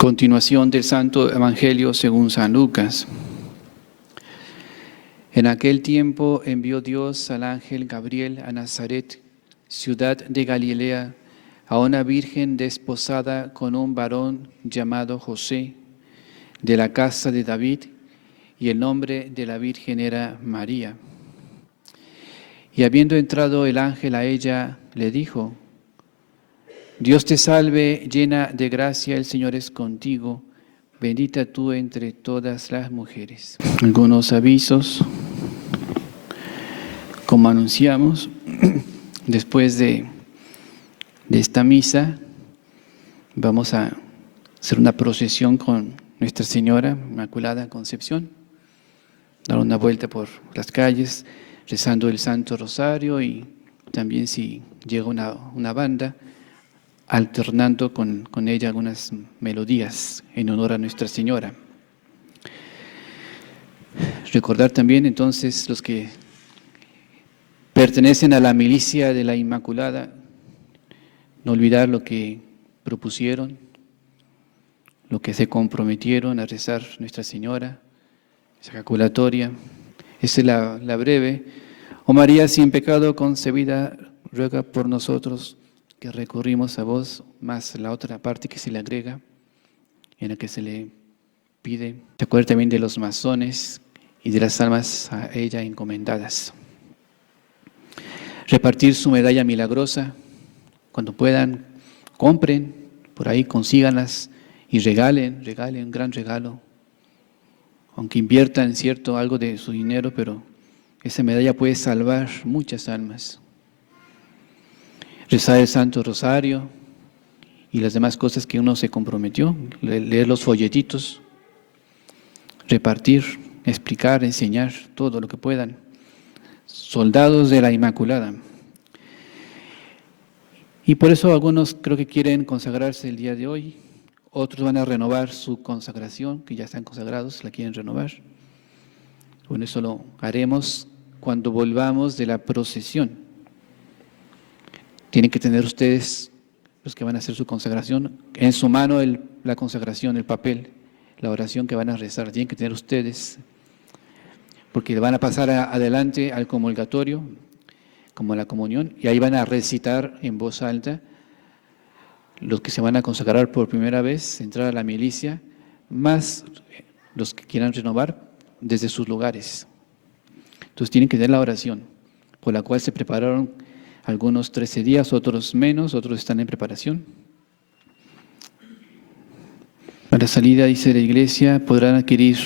Continuación del Santo Evangelio según San Lucas. En aquel tiempo envió Dios al ángel Gabriel a Nazaret, ciudad de Galilea, a una virgen desposada con un varón llamado José, de la casa de David, y el nombre de la virgen era María. Y habiendo entrado el ángel a ella, le dijo: Dios te salve, llena de gracia, el Señor es contigo, bendita tú entre todas las mujeres. Algunos avisos. Como anunciamos, después de esta misa, vamos a hacer una procesión con Nuestra Señora Inmaculada Concepción, dar una vuelta por las calles, rezando el Santo Rosario, y también, si llega una banda, alternando con ella algunas melodías en honor a Nuestra Señora. Recordar también entonces los que pertenecen a la milicia de la Inmaculada, no olvidar lo que propusieron, lo que se comprometieron a rezar Nuestra Señora, esa ejaculatoria. Esa es la breve. Oh María, sin pecado concebida, ruega por nosotros que recurrimos a vos, más la otra parte que se le agrega, en la que se le pide. Se acuerda también de los masones y de las almas a ella encomendadas. Repartir su medalla milagrosa, cuando puedan, compren, por ahí consíganlas y regalen un gran regalo. Aunque inviertan, cierto, algo de su dinero, pero esa medalla puede salvar muchas almas. Rezar el Santo Rosario y las demás cosas que uno se comprometió, leer los folletitos, repartir, explicar, enseñar, todo lo que puedan. Soldados de la Inmaculada. Y por eso algunos creo que quieren consagrarse el día de hoy, otros van a renovar su consagración, que ya están consagrados, la quieren renovar. Bueno, eso lo haremos cuando volvamos de la procesión. Tienen que tener ustedes, los que van a hacer su consagración, en su mano la consagración, el papel, la oración que van a rezar. Tienen que tener ustedes, porque van a pasar adelante al comulgatorio, como la comunión, y ahí van a recitar en voz alta los que se van a consagrar por primera vez, entrar a la milicia, más los que quieran renovar desde sus lugares. Entonces tienen que tener la oración, por la cual se prepararon algunos 13 días, otros menos, otros están en preparación. Para salida, dice la Iglesia, podrán adquirir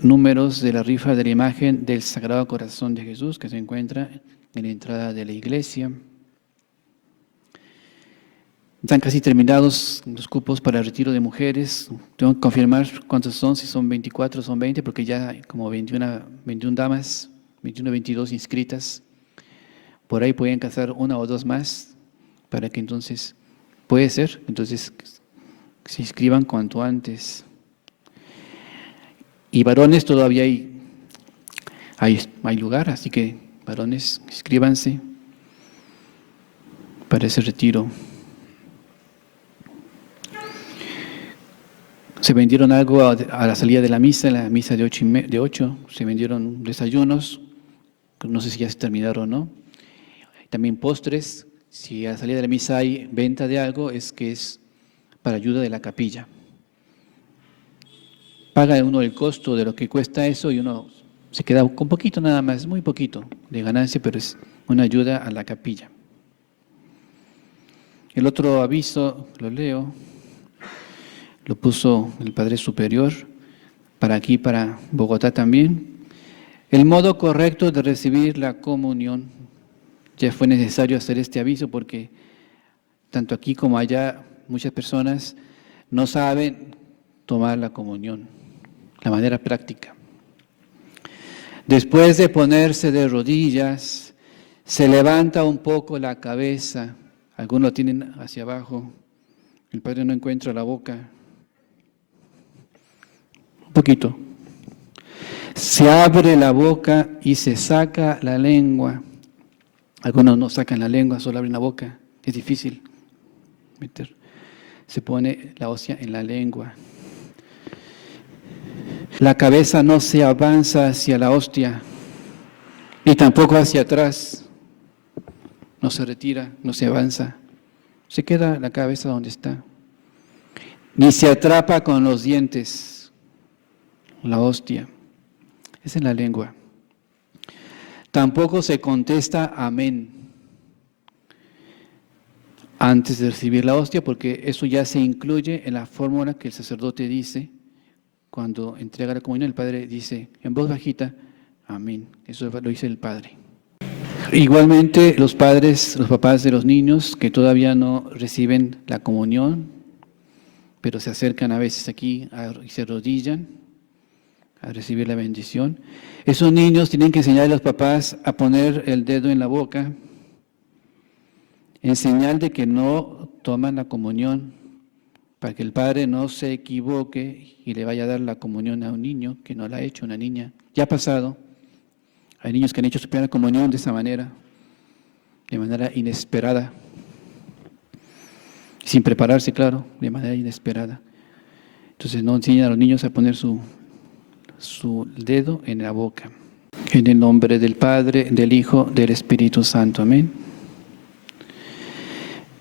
números de la rifa de la imagen del Sagrado Corazón de Jesús, que se encuentra en la entrada de la iglesia. Están casi terminados los cupos para el retiro de mujeres. Tengo que confirmar cuántos son, si son 24 o son 20, porque ya hay como 21 damas, 21, 22 inscritas. Por ahí pueden casar una o dos más, para que entonces, puede ser, entonces se inscriban cuanto antes. Y varones todavía hay lugar, así que varones, inscríbanse para ese retiro. Se vendieron algo a la salida de la misa de 8, se vendieron desayunos, no sé si ya se terminaron o no. También postres, si a la salida de la misa hay venta de algo, es para ayuda de la capilla. Paga uno el costo de lo que cuesta eso y uno se queda con poquito nada más, muy poquito de ganancia, pero es una ayuda a la capilla. El otro aviso, lo leo, lo puso el Padre Superior, para aquí, para Bogotá también. El modo correcto de recibir la comunión. Ya fue necesario hacer este aviso porque tanto aquí como allá muchas personas no saben tomar la comunión, la manera práctica. Después de ponerse de rodillas, se levanta un poco la cabeza, algunos lo tienen hacia abajo, el Padre no encuentra la boca, un poquito. Se abre la boca y se saca la lengua. Algunos no sacan la lengua, solo abren la boca, es difícil meter. se pone la hostia en la lengua. La cabeza no se avanza hacia la hostia y tampoco hacia atrás. No se retira, no se avanza. Se queda la cabeza donde está. Ni se atrapa con los dientes la hostia. Esa es la lengua. Tampoco se contesta amén antes de recibir la hostia, porque eso ya se incluye en la fórmula que el sacerdote dice cuando entrega la comunión. El Padre dice en voz bajita, amén. Eso lo dice el Padre. Igualmente los padres, los papás de los niños que todavía no reciben la comunión, pero se acercan a veces aquí y se arrodillan a recibir la bendición. Esos niños tienen que enseñar a los papás a poner el dedo en la boca en señal de que no toman la comunión, para que el padre no se equivoque y le vaya a dar la comunión a un niño que no la ha hecho, una niña. Ya ha pasado. Hay niños que han hecho su primera comunión de esa manera, de manera inesperada, sin prepararse, claro, de manera inesperada. Entonces no enseñan a los niños a poner su dedo en la boca. En el nombre del Padre, del Hijo, del Espíritu Santo. Amén.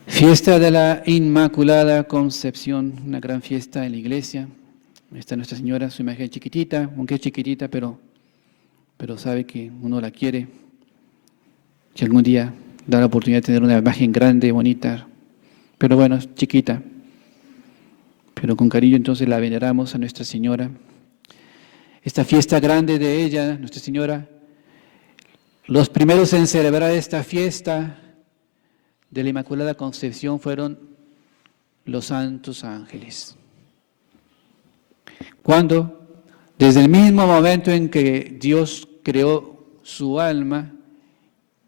Fiesta de la Inmaculada Concepción, una gran fiesta en la iglesia. Está Nuestra Señora, su imagen chiquitita, aunque es chiquitita, pero sabe que uno la quiere. Si algún día da la oportunidad de tener una imagen grande, bonita, pero bueno, es chiquita. Pero con cariño entonces la veneramos a Nuestra Señora. Esta fiesta grande de ella, Nuestra Señora, los primeros en celebrar esta fiesta de la Inmaculada Concepción fueron los santos ángeles. ¿Cuándo? Desde el mismo momento en que Dios creó su alma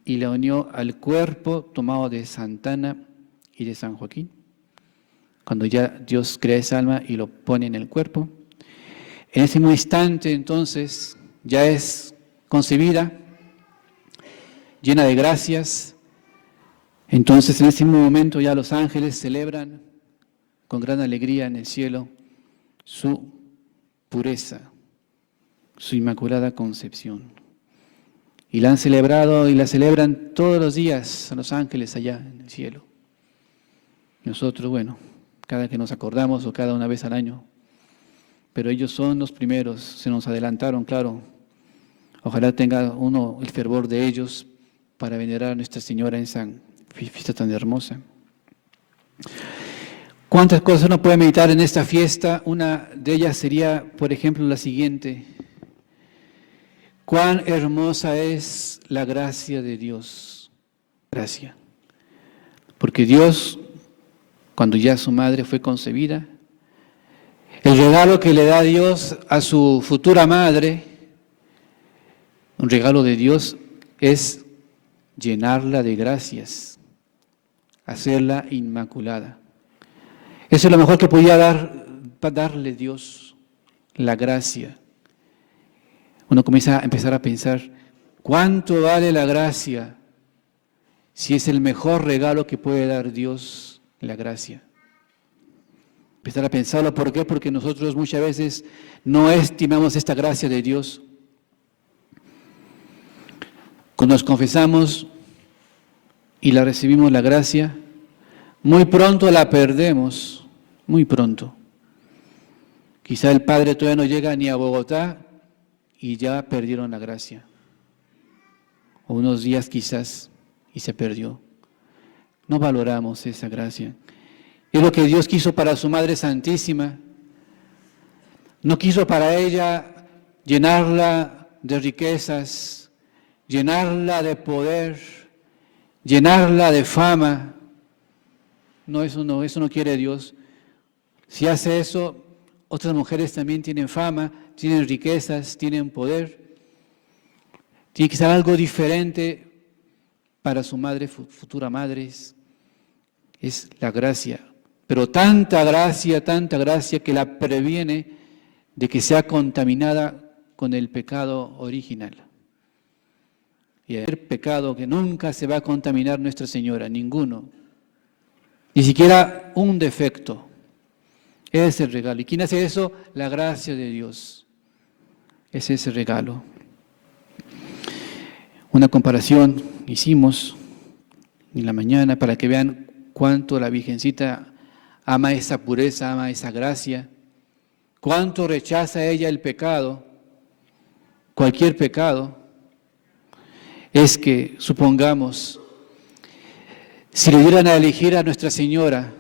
y la unió al cuerpo tomado de Santa Ana y de San Joaquín. Cuando ya Dios crea esa alma y lo pone en el cuerpo, en ese mismo instante entonces ya es concebida, llena de gracias. Entonces en ese mismo momento ya los ángeles celebran con gran alegría en el cielo su pureza, su inmaculada concepción. Y la han celebrado y la celebran todos los días a los ángeles allá en el cielo. Nosotros, bueno, cada que nos acordamos o cada una vez al año, pero ellos son los primeros, se nos adelantaron, claro. Ojalá tenga uno el fervor de ellos para venerar a Nuestra Señora en esa fiesta tan hermosa. ¿Cuántas cosas uno puede meditar en esta fiesta? Una de ellas sería, por ejemplo, la siguiente. Cuán hermosa es la gracia de Dios. Gracia. Porque Dios, cuando ya su madre fue concebida, el regalo que le da Dios a su futura madre, un regalo de Dios, es llenarla de gracias, hacerla inmaculada. Eso es lo mejor que podía darle Dios, la gracia. Uno comienza a empezar a pensar, ¿cuánto vale la gracia si es el mejor regalo que puede dar Dios, la gracia? Empezar a pensarlo, ¿por qué? Porque nosotros muchas veces no estimamos esta gracia de Dios. Cuando nos confesamos y la recibimos la gracia, muy pronto la perdemos, muy pronto. Quizá el Padre todavía no llega ni a Bogotá y ya perdieron la gracia. O unos días quizás y se perdió. No valoramos esa gracia. Es lo que Dios quiso para su Madre Santísima. No quiso para ella llenarla de riquezas, llenarla de poder, llenarla de fama. No, eso no quiere Dios. Si hace eso, otras mujeres también tienen fama, tienen riquezas, tienen poder. Tiene que ser algo diferente para su madre, futura madre. Es la gracia. Pero tanta gracia que la previene de que sea contaminada con el pecado original. Y el pecado que nunca se va a contaminar Nuestra Señora, ninguno. Ni siquiera un defecto. Es el regalo. ¿Y quién hace eso? La gracia de Dios. Es ese regalo. Una comparación hicimos en la mañana para que vean cuánto la Virgencita ama esa pureza, ama esa gracia, cuánto rechaza ella el pecado, cualquier pecado. Es que, supongamos, si le dieran a elegir a Nuestra Señora,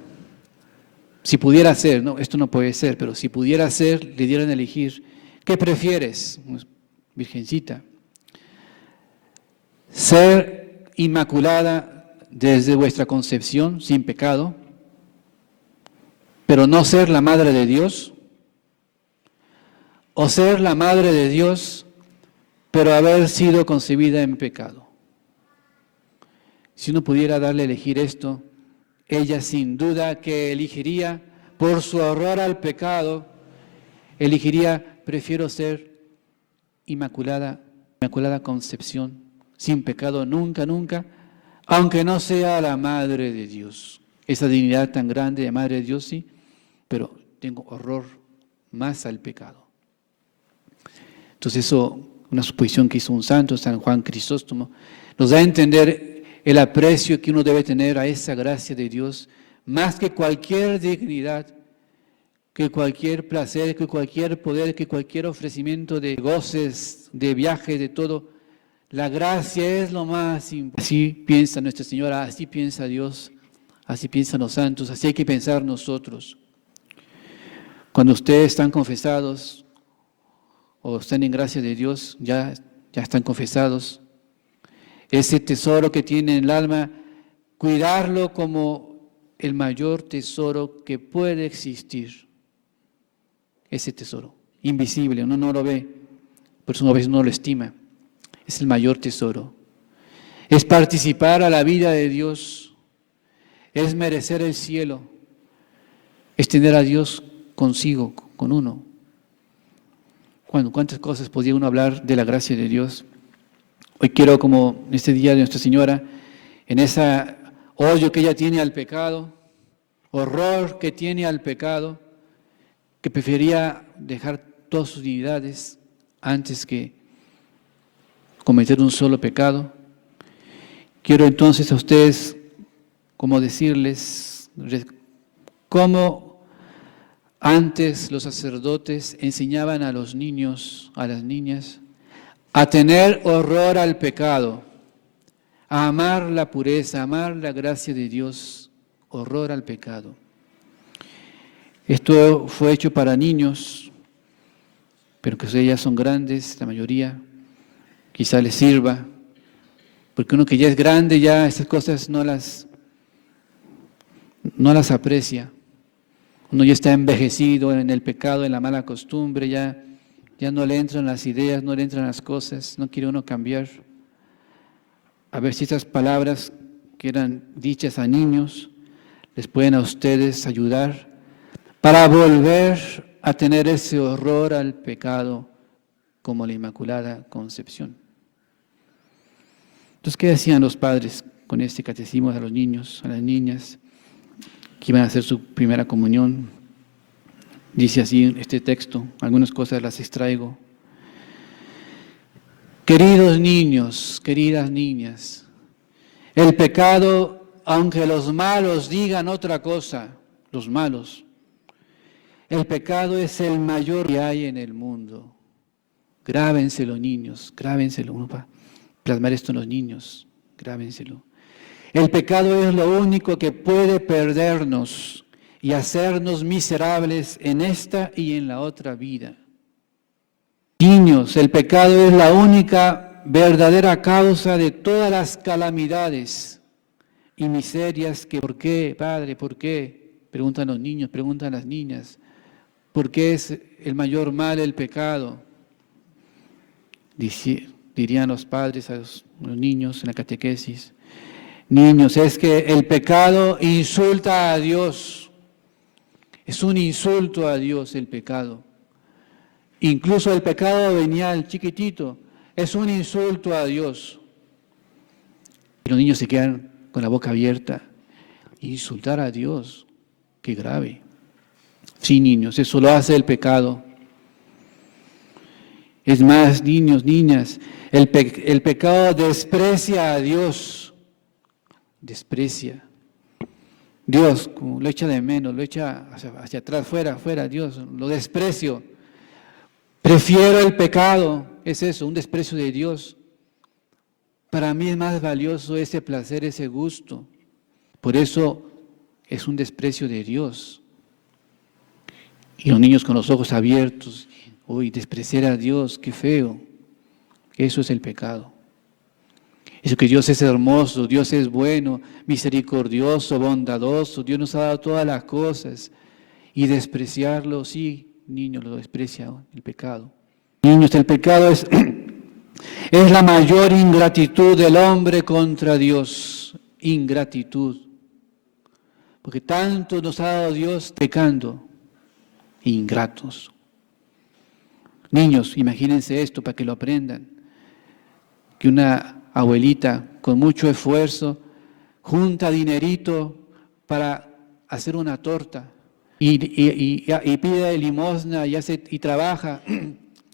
si pudiera ser, no, esto no puede ser, pero si pudiera ser, le dieran a elegir, ¿qué prefieres, Virgencita? ¿Ser inmaculada desde vuestra concepción, sin pecado, pero no ser la Madre de Dios? ¿O ser la Madre de Dios, pero haber sido concebida en pecado? Si uno pudiera darle a elegir esto, ella sin duda que elegiría, por su horror al pecado, elegiría, prefiero ser inmaculada concepción, sin pecado nunca, nunca, aunque no sea la Madre de Dios. Esa dignidad tan grande de Madre de Dios, sí, pero tengo horror más al pecado. Entonces eso, una suposición que hizo un santo, San Juan Crisóstomo, nos da a entender el aprecio que uno debe tener a esa gracia de Dios, más que cualquier dignidad, que cualquier placer, que cualquier poder, que cualquier ofrecimiento de goces, de viajes, de todo. La gracia es lo más importante. Así piensa Nuestra Señora, así piensa Dios, así piensan los santos, así hay que pensar nosotros. Cuando ustedes están confesados o están en gracia de Dios, ya están confesados, ese tesoro que tiene en el alma, cuidarlo como el mayor tesoro que puede existir. Ese tesoro, invisible, uno no lo ve, por eso a veces no lo estima. Es el mayor tesoro. Es participar a la vida de Dios, es merecer el cielo, es tener a Dios consigo, con uno. ¿Cuántas cosas podría uno hablar de la gracia de Dios? Hoy quiero, como en este día de Nuestra Señora, en ese odio que ella tiene al pecado, horror que tiene al pecado, que prefería dejar todas sus dignidades antes que cometer un solo pecado. Quiero entonces a ustedes, como decirles, cómo antes los sacerdotes enseñaban a los niños, a las niñas, a tener horror al pecado, a amar la pureza, a amar la gracia de Dios, horror al pecado. Esto fue hecho para niños, pero que ellas son grandes, la mayoría, quizá les sirva, porque uno que ya es grande, ya estas cosas no las aprecia. Uno ya está envejecido en el pecado, en la mala costumbre, ya no le entran las ideas, no le entran las cosas, no quiere uno cambiar. A ver si estas palabras que eran dichas a niños les pueden a ustedes ayudar para volver a tener ese horror al pecado como la Inmaculada Concepción. Entonces, ¿qué hacían los padres con este catecismo a los niños, a las niñas que iban a hacer su primera comunión? Dice así este texto, algunas cosas las extraigo. Queridos niños, queridas niñas, el pecado, aunque los malos digan otra cosa, los malos, el pecado es el mayor que hay en el mundo. Grábenselo, niños, grábenselo, uno para plasmar esto en los niños, grábenselo. El pecado es lo único que puede perdernos y hacernos miserables en esta y en la otra vida. Niños, el pecado es la única verdadera causa de todas las calamidades y miserias que, ¿por qué, Padre? ¿Por qué? Preguntan los niños, preguntan las niñas. ¿Por qué es el mayor mal el pecado? Dirían los padres a los niños en la catequesis. Niños, es que el pecado insulta a Dios. Es un insulto a Dios el pecado. Incluso el pecado venial, chiquitito, es un insulto a Dios. Y los niños se quedan con la boca abierta. Insultar a Dios, qué grave. Sí, niños, eso lo hace el pecado. Es más, niños, niñas, el pecado desprecia a Dios. Desprecia. Dios, como lo echa de menos, lo echa hacia atrás, fuera, Dios, lo desprecio. Prefiero el pecado, es eso, un desprecio de Dios. Para mí es más valioso ese placer, ese gusto. Por eso es un desprecio de Dios. Y los niños con los ojos abiertos, uy, despreciar a Dios, qué feo. Eso es el pecado. Eso que Dios es hermoso, Dios es bueno, misericordioso, bondadoso, Dios nos ha dado todas las cosas. Y despreciarlo, sí, niños, lo desprecia el pecado. Niños, el pecado es la mayor ingratitud del hombre contra Dios. Ingratitud. Porque tanto nos ha dado Dios pecando. Ingratos. Niños, imagínense esto para que lo aprendan. Que una abuelita con mucho esfuerzo junta dinerito para hacer una torta y pide limosna y trabaja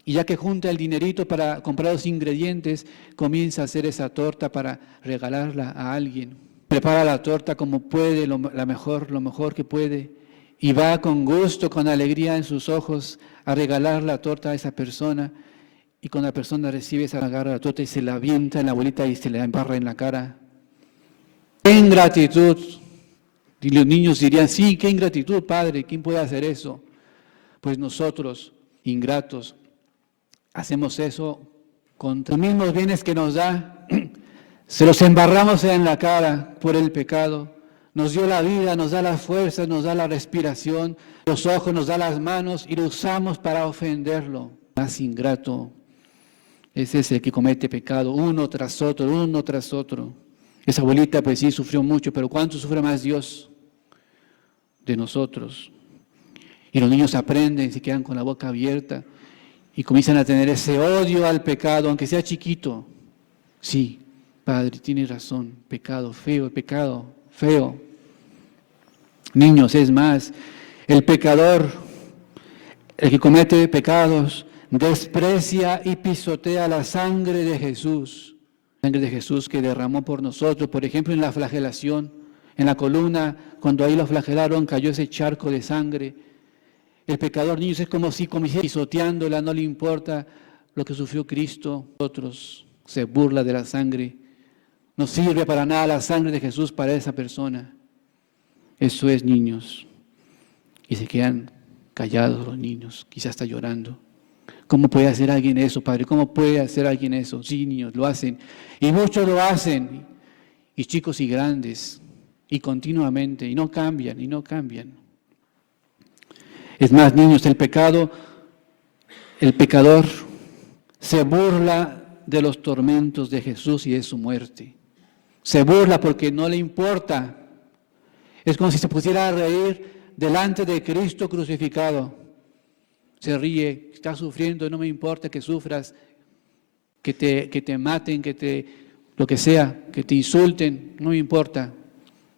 y ya que junta el dinerito para comprar los ingredientes, comienza a hacer esa torta para regalarla a alguien. Prepara la torta como puede, lo mejor que puede y va con gusto, con alegría en sus ojos a regalar la torta a esa persona. Y cuando la persona recibe esa, agarra la torta y se la avienta en la abuelita y se la embarra en la cara. ¡Qué ingratitud! Y los niños dirían, sí, qué ingratitud, padre, ¿quién puede hacer eso? Pues nosotros, ingratos, hacemos eso con los mismos bienes que nos da, se los embarramos en la cara por el pecado. Nos dio la vida, nos da las fuerzas, nos da la respiración, los ojos, nos da las manos y lo usamos para ofenderlo. Más ingrato es ese que comete pecado, uno tras otro. Esa abuelita pues sí sufrió mucho, pero ¿cuánto sufre más Dios de nosotros? Y los niños aprenden, se quedan con la boca abierta y comienzan a tener ese odio al pecado, aunque sea chiquito. Sí, padre, tiene razón, pecado feo. Niños, es más, el pecador, el que comete pecados, desprecia y pisotea la sangre de Jesús. La sangre de Jesús que derramó por nosotros, por ejemplo, en la flagelación, en la columna, cuando ahí lo flagelaron, cayó ese charco de sangre. El pecador, niños, es como si pisoteándola, no le importa lo que sufrió Cristo. Nosotros se burla de la sangre. No sirve para nada la sangre de Jesús para esa persona. Eso es, niños. Y se quedan callados los niños, quizás está llorando. ¿Cómo puede hacer alguien eso, padre? ¿Cómo puede hacer alguien eso? Sí, niños, lo hacen. Y muchos lo hacen. Y chicos y grandes. Y continuamente. Y no cambian. Es más, niños, el pecador se burla de los tormentos de Jesús y de su muerte. Se burla porque no le importa. Es como si se pusiera a reír delante de Cristo crucificado. Se ríe, está sufriendo, no me importa que sufras, que te maten, lo que sea, que te insulten, no me importa.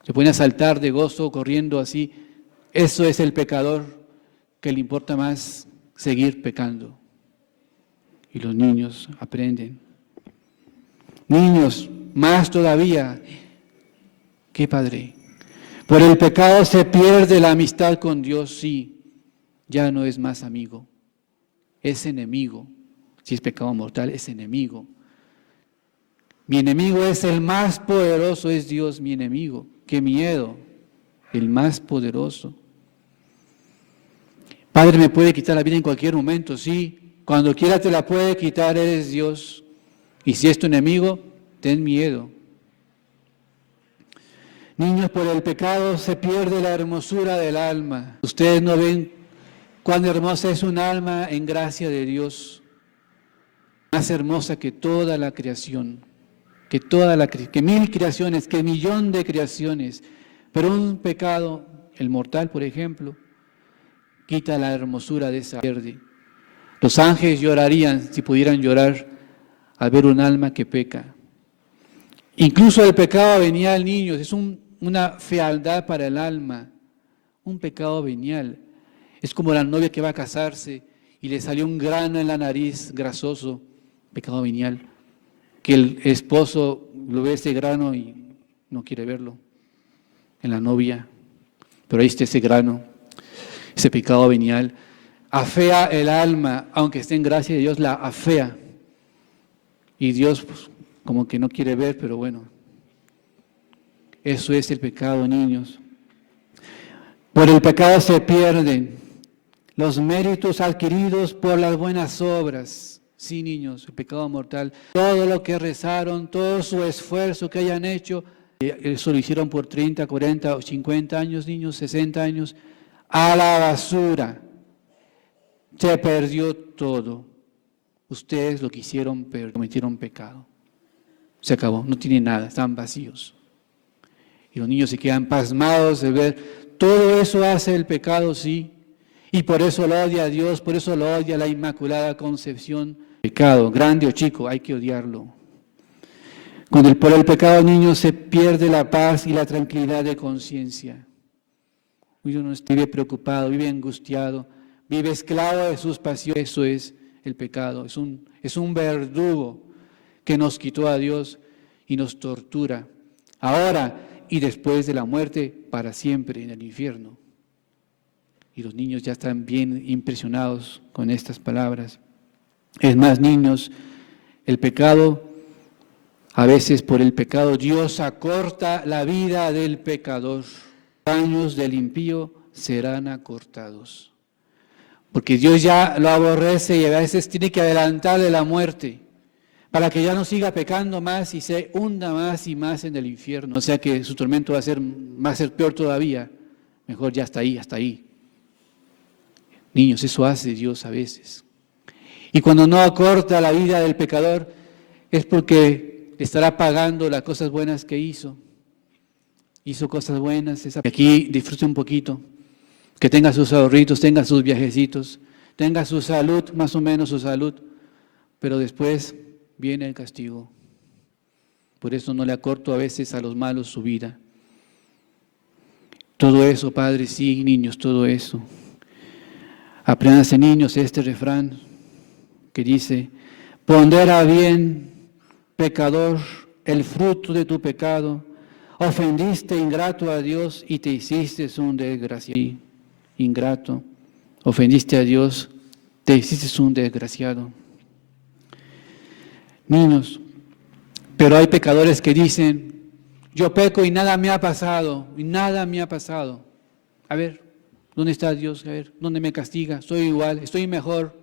Se pone a saltar de gozo, corriendo así. Eso es el pecador que le importa más seguir pecando. Y los niños aprenden. Niños, más todavía, ¿qué padre? Por el pecado se pierde la amistad con Dios, sí. Ya no es más amigo, es enemigo. Si es pecado mortal, es enemigo. Mi enemigo es el más poderoso, es Dios mi enemigo. ¡Qué miedo! El más poderoso. Padre, me puede quitar la vida en cualquier momento, sí. Cuando quiera te la puede quitar, eres Dios. Y si es tu enemigo, ten miedo. Niños, por el pecado se pierde la hermosura del alma. Ustedes no ven cuán hermosa es un alma en gracia de Dios, más hermosa que toda la creación, que mil creaciones, que millón de creaciones. Pero un pecado, el mortal, por ejemplo, quita la hermosura de esa pierde. Los ángeles llorarían si pudieran llorar al ver un alma que peca. Incluso el pecado venial, niños, es una fealdad para el alma, un pecado venial. Es como la novia que va a casarse y le salió un grano en la nariz grasoso, pecado venial, que el esposo lo ve ese grano y no quiere verlo en la novia, pero ahí está ese grano, ese pecado venial. Afea el alma, aunque esté en gracia de Dios, la afea. Y Dios pues, como que no quiere ver, pero bueno, eso es el pecado, niños. Por el pecado se pierden los méritos adquiridos por las buenas obras. Sí, niños, el pecado mortal. Todo lo que rezaron, todo su esfuerzo que hayan hecho, eso lo hicieron por 30, 40 o 50 años, niños, 60 años, a la basura. Se perdió todo. Ustedes lo que hicieron, cometieron pecado. Se acabó, no tienen nada, están vacíos. Y los niños se quedan pasmados de ver, todo eso hace el pecado, sí. Y por eso lo odia a Dios, por eso lo odia la Inmaculada Concepción. Pecado, grande o chico, hay que odiarlo. Por el pecado, niños, se pierde la paz y la tranquilidad de conciencia. Uno vive preocupado, vive angustiado, vive esclavo de sus pasiones. Eso es el pecado, es un verdugo que nos quitó a Dios y nos tortura, ahora y después de la muerte, para siempre en el infierno. Y los niños ya están bien impresionados con estas palabras. Es más, niños, el pecado, a veces por el pecado, Dios acorta la vida del pecador. Los años del impío serán acortados. Porque Dios ya lo aborrece y a veces tiene que adelantarle la muerte para que ya no siga pecando más y se hunda más y más en el infierno. O sea que su tormento va a ser peor todavía. Mejor ya hasta ahí, hasta ahí. Niños, eso hace Dios a veces. Y cuando no acorta la vida del pecador es porque estará pagando las cosas buenas que hizo. Hizo cosas buenas. Aquí disfrute un poquito. Que tenga sus ahorritos, tenga sus viajecitos, tenga su salud, más o menos su salud. Pero después viene el castigo. Por eso no le acorto a veces a los malos su vida. Todo eso, Padre, sí, niños, todo eso. Apréndanse, niños, este refrán que dice, pondera bien, pecador, el fruto de tu pecado, ofendiste ingrato a Dios y te hiciste un desgraciado. Ingrato, ofendiste a Dios, te hiciste un desgraciado. Niños, pero hay pecadores que dicen, yo peco y nada me ha pasado, y nada me ha pasado. A ver, ¿dónde está Dios? A ver, ¿dónde me castiga? Estoy igual, estoy mejor,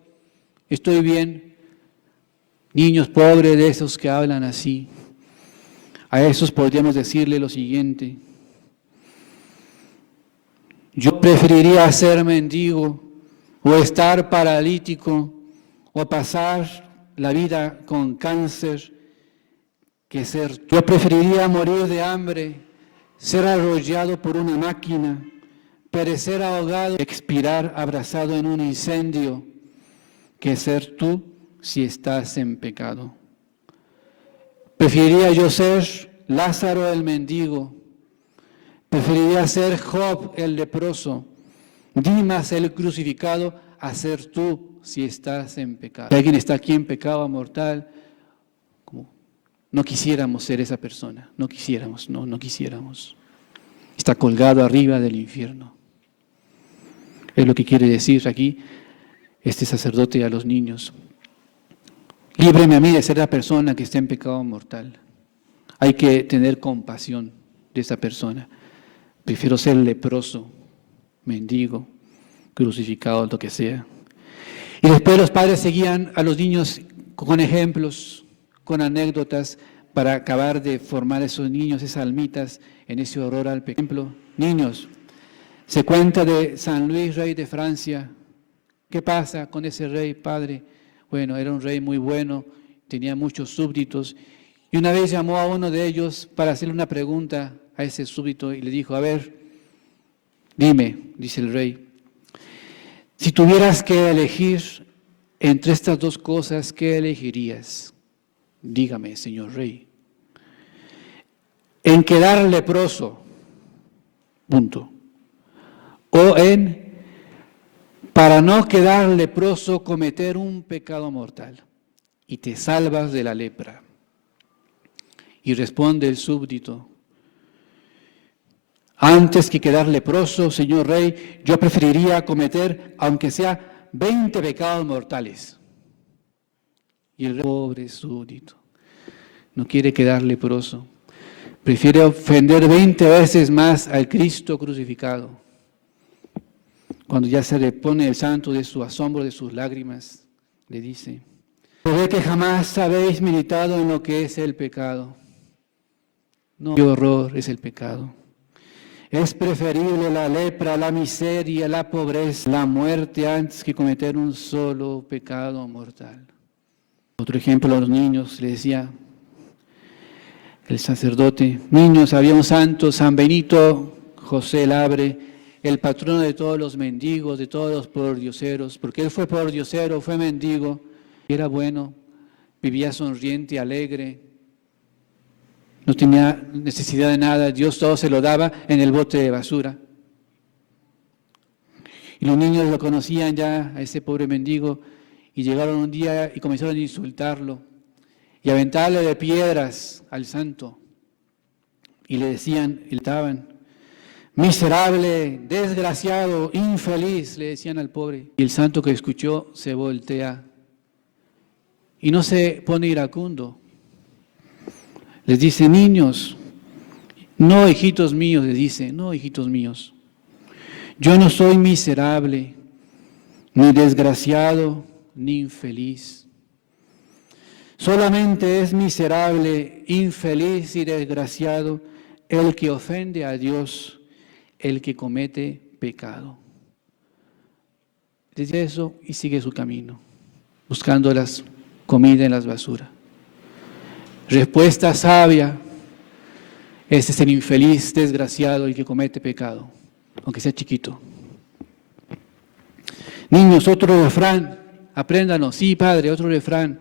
estoy bien. Niños pobres de esos que hablan así, a esos podríamos decirle lo siguiente. Yo preferiría ser mendigo o estar paralítico o pasar la vida con cáncer que ser. Yo preferiría morir de hambre, ser arrollado por una máquina, perecer ahogado, expirar abrazado en un incendio, que ser tú si estás en pecado. Preferiría yo ser Lázaro el mendigo, preferiría ser Job el leproso, Dimas el crucificado, a ser tú si estás en pecado. Si alguien está aquí en pecado mortal, no quisiéramos ser esa persona, no quisiéramos. Está colgado arriba del infierno. Es lo que quiere decir aquí este sacerdote a los niños. Líbreme a mí de ser la persona que está en pecado mortal. Hay que tener compasión de esa persona. Prefiero ser leproso, mendigo, crucificado, lo que sea. Y después los padres seguían a los niños con ejemplos, con anécdotas, para acabar de formar esos niños, esas almitas, en ese horror al pecado. Niños, se cuenta de San Luis, rey de Francia. ¿Qué pasa con ese rey, padre? Bueno, era un rey muy bueno, tenía muchos súbditos, y una vez llamó a uno de ellos para hacerle una pregunta a ese súbdito y le dijo, a ver, dime, dice el rey, si tuvieras que elegir entre estas dos cosas, ¿qué elegirías? Dígame, señor rey. En quedar leproso, punto. O en para no quedar leproso, cometer un pecado mortal, y te salvas de la lepra. Y responde el súbdito: antes que quedar leproso, señor rey, yo preferiría cometer, aunque sea 20 pecados mortales. Y el pobre súbdito no quiere quedar leproso, prefiere ofender 20 veces más al Cristo crucificado. Cuando ya se repone el santo de su asombro, de sus lágrimas, le dice: ve que jamás habéis meditado en lo que es el pecado. No, qué horror es el pecado. Es preferible la lepra, la miseria, la pobreza, la muerte antes que cometer un solo pecado mortal. Otro ejemplo a los niños, le decía el sacerdote: niños, había un santo, San Benito José Labre, el patrono de todos los mendigos, de todos los pordioseros, porque él fue pordiosero, fue mendigo, era bueno, vivía sonriente, alegre, no tenía necesidad de nada, Dios todo se lo daba en el bote de basura. Y los niños lo conocían ya, a ese pobre mendigo, y llegaron un día y comenzaron a insultarlo y a aventarle de piedras al santo. Y le decían, y le estaban: miserable, desgraciado, infeliz, le decían al pobre. Y el santo, que escuchó, se voltea y no se pone iracundo. Les dice: niños, no hijitos míos, les dice, no hijitos míos, yo no soy miserable, ni desgraciado, ni infeliz. Solamente es miserable, infeliz y desgraciado el que ofende a Dios, el que comete pecado. Dice eso y sigue su camino, buscando las comida en las basuras. Respuesta sabia: ese es el infeliz, desgraciado, el que comete pecado, aunque sea chiquito. Niños, otro refrán, apréndanos. Sí, padre, otro refrán,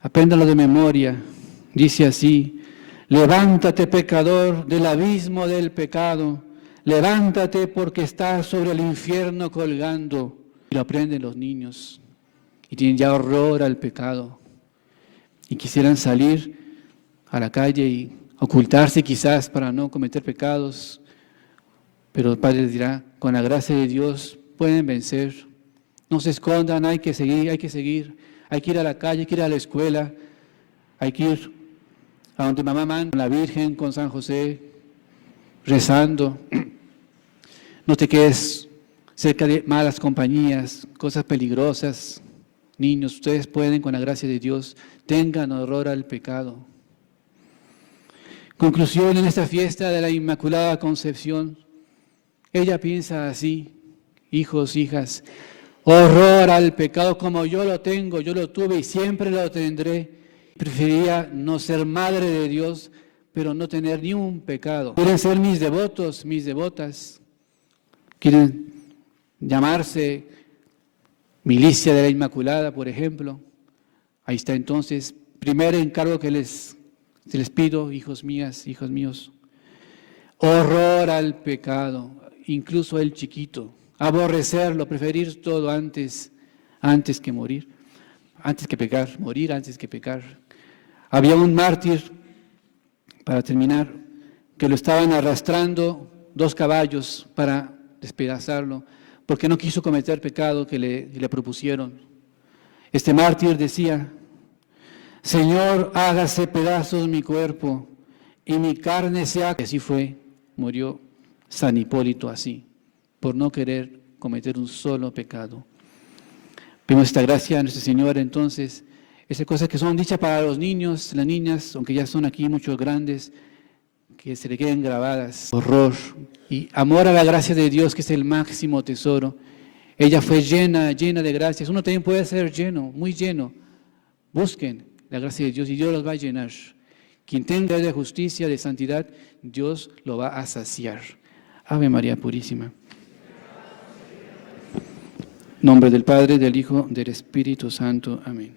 apréndanlo de memoria. Dice así: levántate, pecador, del abismo del pecado, levántate porque estás sobre el infierno colgando. Y lo aprenden los niños y tienen ya horror al pecado y quisieran salir a la calle y ocultarse quizás para no cometer pecados, pero el Padre les dirá: con la gracia de Dios pueden vencer. No se escondan, hay que seguir, hay que ir a la calle, hay que ir a la escuela, hay que ir a donde mamá manda, con la Virgen, con San José, rezando. No te quedes cerca de malas compañías, cosas peligrosas. Niños, ustedes pueden, con la gracia de Dios, tengan horror al pecado. Conclusión en esta fiesta de la Inmaculada Concepción. Ella piensa así: hijos, hijas, horror al pecado como yo lo tengo, yo lo tuve y siempre lo tendré. Preferiría no ser madre de Dios, pero no tener ni un pecado. Quieren ser mis devotos, mis devotas. Quieren llamarse Milicia de la Inmaculada, por ejemplo. Ahí está entonces, primer encargo que les pido, hijos mías, hijos míos: horror al pecado, incluso el chiquito, aborrecerlo, preferir todo antes que morir, antes que pecar, morir antes que pecar. Había un mártir, para terminar, que lo estaban arrastrando 2 caballos para despedazarlo, porque no quiso cometer pecado que le propusieron. Este mártir decía: Señor, hágase pedazos mi cuerpo y mi carne sea... Y así fue, murió San Hipólito así, por no querer cometer un solo pecado. Pedimos esta gracia a nuestro Señor entonces, esas cosas que son dichas para los niños, las niñas, aunque ya son aquí muchos grandes, que se le queden grabadas. Horror y amor a la gracia de Dios, que es el máximo tesoro. Ella fue llena de gracias. Uno también puede ser lleno, muy lleno. Busquen la gracia de Dios y Dios los va a llenar. Quien tenga de justicia, de santidad, Dios lo va a saciar. Ave María Purísima. En nombre del Padre, del Hijo, del Espíritu Santo. Amén.